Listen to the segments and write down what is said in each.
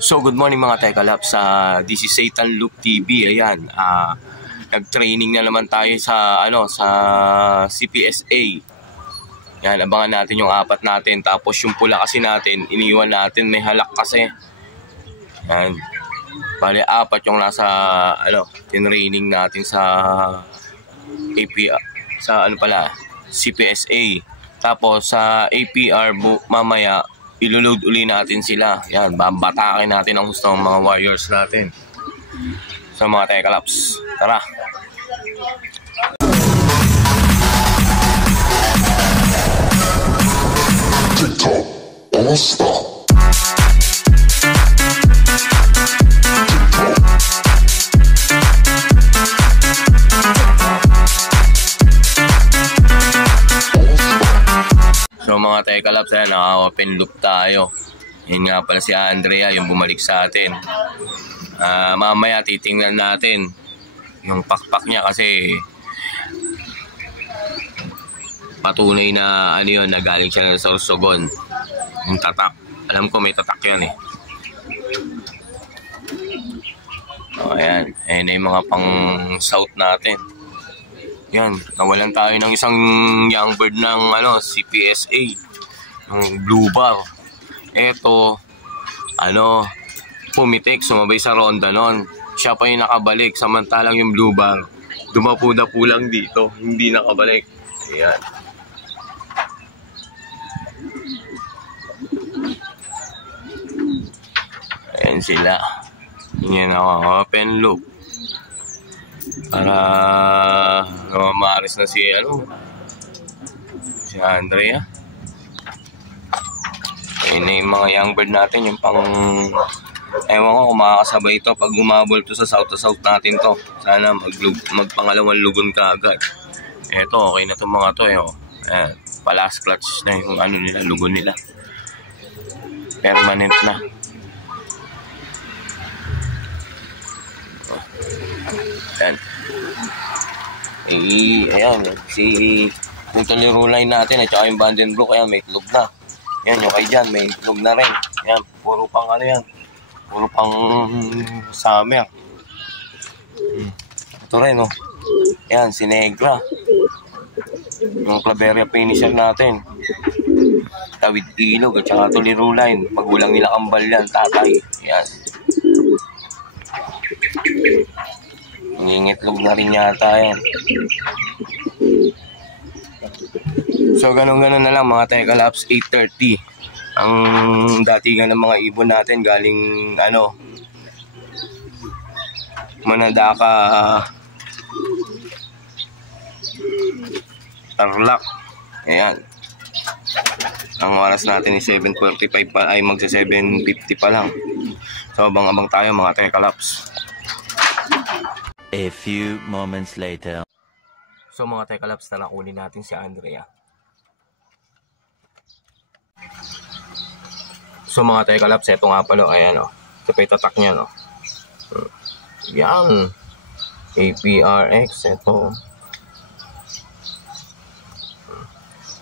So good morning mga Tekalaps, this is Satan Loop TV. Ayan, nag-training na naman tayo sa sa CPSA. Yan, abangan natin yung apat natin. Tapos yung pula kasi natin, iniwan natin, may halak kasi. Yan. Bale, apat yung nasa training natin sa APR, sa CPSA. Tapos sa APR mamaya iloload uli natin sila. Yan, babatakin natin ang gusto ng mga warriors natin. So mga Tekalaps, tara! TikTok All-Star. So mga Tekalaps, naka-open loop tayo. Yun nga pala si Andrea, yung bumalik sa atin. Mamaya titingnan natin yung pakpak niya kasi patunay na yun, nagaling siya sa Sorsogon. Yung tatak. Alam ko may tatak yan eh. So ayan, ayan na yung mga pang south natin. Yan, nawalan tayo ng isang young bird ng CPSA, ng blue bar. Eto, pumitik, sumabay sa ronda nun. Siya pa yung nakabalik, samantalang yung blue bar dumapu-dapu lang dito, hindi nakabalik. Ayan. Ayan sila. Yan ako, open loop. Para maaris na si Andrea. Ayun na yung mga young bird natin, yung pang ewan ko kung makakasabay ito pag gumabol to sa south to south natin to. Sana magpangalawang lugon ka agad. Eto, okay na itong mga to Ayan, palas clutch na yung nila, lugon nila. Permanent na. Ayan. Ayan, yung tuliro line natin at saka yung Vandenbroek, ayan, may itlog na. Ayan, yung kay Jan, may itlog na rin. Ayan, puro pang yan. Puro pang summer. Ito rin, Ayan, si Negra. Yung Claveria finisher natin. Tawid ilog at saka tuliro line. Magulang nila kambal yan, tatay. Ayan. Nangingitlog na rin yata yan. So ganun-ganun na lang mga Tekalaps. 8:30 ang datingan ng mga ibon natin galing Manadaka, Tarlac. Ayan. Ang oras natin is 7:45 pa, ay magsa 7:50 pa lang. So abang-abang tayo mga Tekalaps. A few moments later. So mga Tekalaps, na nakunin natin si Andrea. So mga Tekalaps, eto nga pala, ayan ito pa itatak niya Yan. APRX, eto.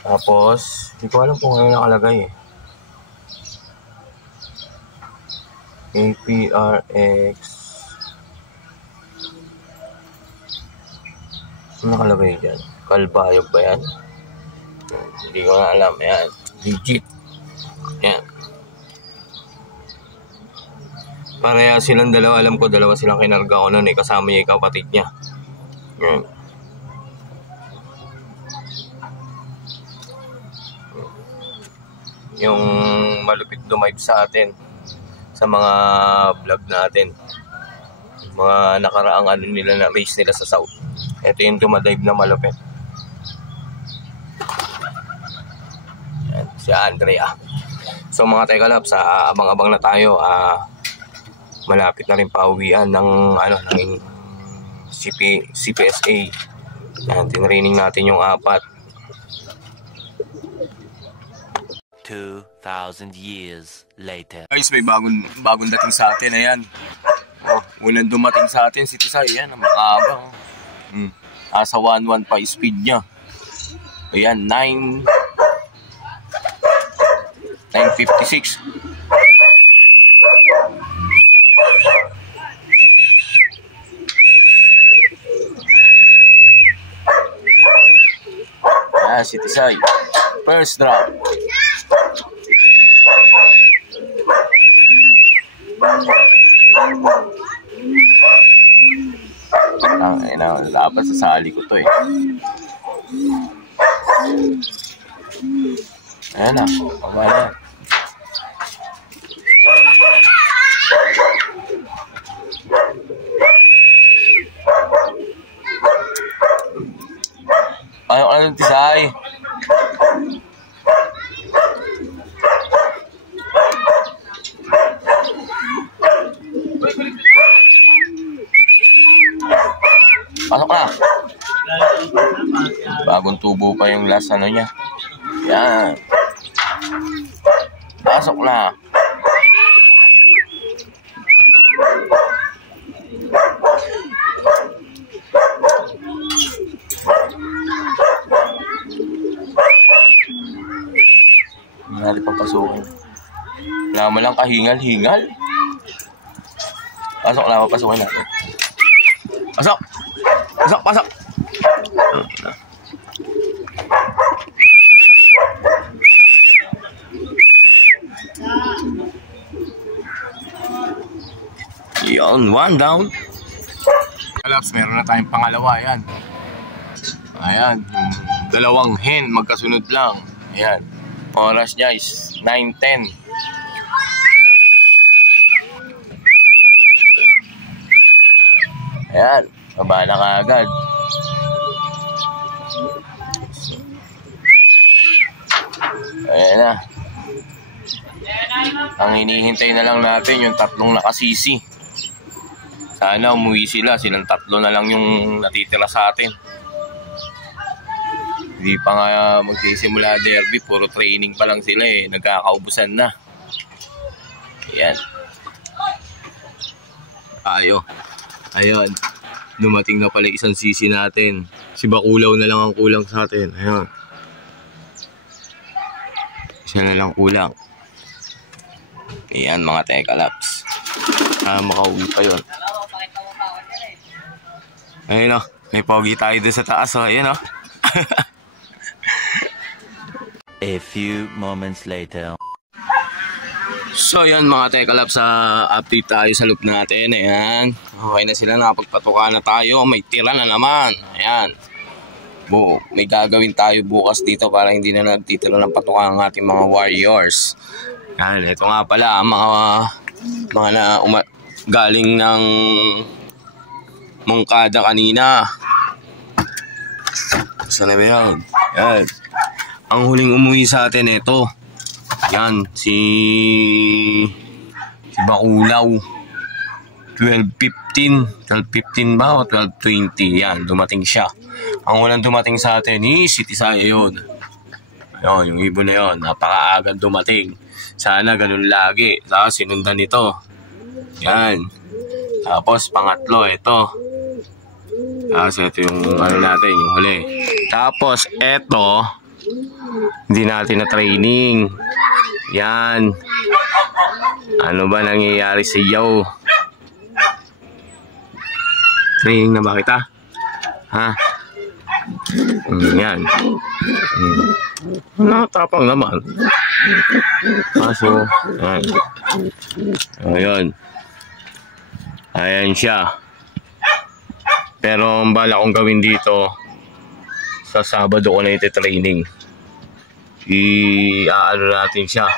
Tapos, hindi ko alam kung ngayon nakalagay APRX. Ano nakalagay dyan? Kalbayog ba yan? Hindi ko na alam. Ayan. Legit. Ayan. Pareha silang dalawa. Alam ko dalawa silang kinarga ko nun kasama niya yung kapatid niya. Ayan. Yung malupit dumive sa atin sa mga vlog natin. Mga nakaraang nila na race nila sa south. Ito yung dumadive na malupit. Yan, si Andrea. So mga Tekalaps, abang-abang na tayo. Malapit na rin pauwian ng ng CPSA. Yan, tinraining natin yung apat. 2,000 years later. Guys, may bagong dating sa atin. Ayan. Unang dumating sa atin si Tisay. Ayan, ang makaba. Asa 1.1 pa speed niya. Ayan, 9:56. si Tisay. First drop. Dapat sasali ko to eh. Ayan na, pamala. Ano Tisay? Pasok na. Bagong tubo pa yung last ano niya. Yan. Pasok na. Hindi natin papasukin. Wala mo lang kahingal-hingal. Pasok na, papasukin natin. Pasok! Pasok! Pasok! Yun, one down. Kalaps, meron na tayong pangalawa. Ayan. Ayan. Dalawang hen, magkasunod lang. Ayan. Oras niya is 9:10. Ayan. Baba na kaagad. Ayan na. Ang hinihintay na lang natin yung tatlong nakasisi. Sana umuwi sila. Silang tatlo na lang yung natitira sa atin. Hindi pa nga magsisimula derby. Puro training pa lang sila eh. Nagkakaubusan na. Ayan. Ayun. Dumating na pala isang sisi natin. Si Bakulaw na lang ang kulang sa atin. Ayun. Isa na lang kulang. Ayan mga tekalaps. Makauwi pa yun. Ayun o. May pogi tayo doon sa taas o. Ayun o. A few moments later. So yan mga tekalaps, update tayo sa loop natin. Ayan. Okay na sila, nakapagpatuka na tayo. May tira na naman. Ayan. May gagawin tayo bukas dito para hindi na nagtitira ng patuka ang ating mga warriors. Ayan. Ito nga pala mga na galing ng Mongkada kanina. Saan na ba yan? Yan. Ang huling umuwi sa atin ito. Yan. Si Bakulaw. 12:15. 12:15 ba o 12:20? Yan. Dumating siya. Ang unang dumating sa atin si Tisay yun. Ayun. Yung ibon na yun. Napakaagad dumating. Sana ganun lagi. Tapos sinundan nito. Yan. Tapos pangatlo ito. Tapos ito yung ano natin, yung huli. Tapos ito, hindi natin na training. Yan. Ano ba nangyayari sa iyo? Training na ba kita? Ha? Yan. Nakatapang naman. Kaso, yan. Ayun. Ayan siya. Pero ang bala kong gawin dito, sa Sabado ko na iti-training. I-aano natin siya.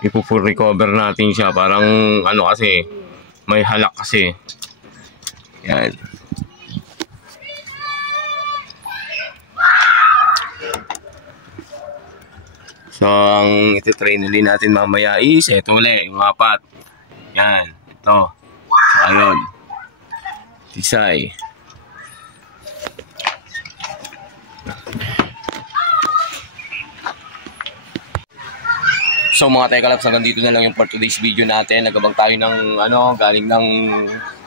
Ipo-full recover natin siya. Parang ano kasi, may halak kasi. Yan. So, ang iti-train ulit natin mamaya is ito ulit, yung apat. Yan. Ito. Ayun. Tisay. So mga tekalaps, hanggang dito na lang yung for today's video natin. Nagabang tayo ng galing ng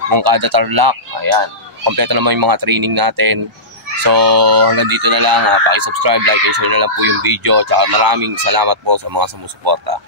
Mongkada Tarlac. Ayan. Kompleto naman yung mga training natin. So hanggang dito na lang. Paki-subscribe, like, and share na lang po yung video. Tsaka maraming salamat po sa mga sumusuporta.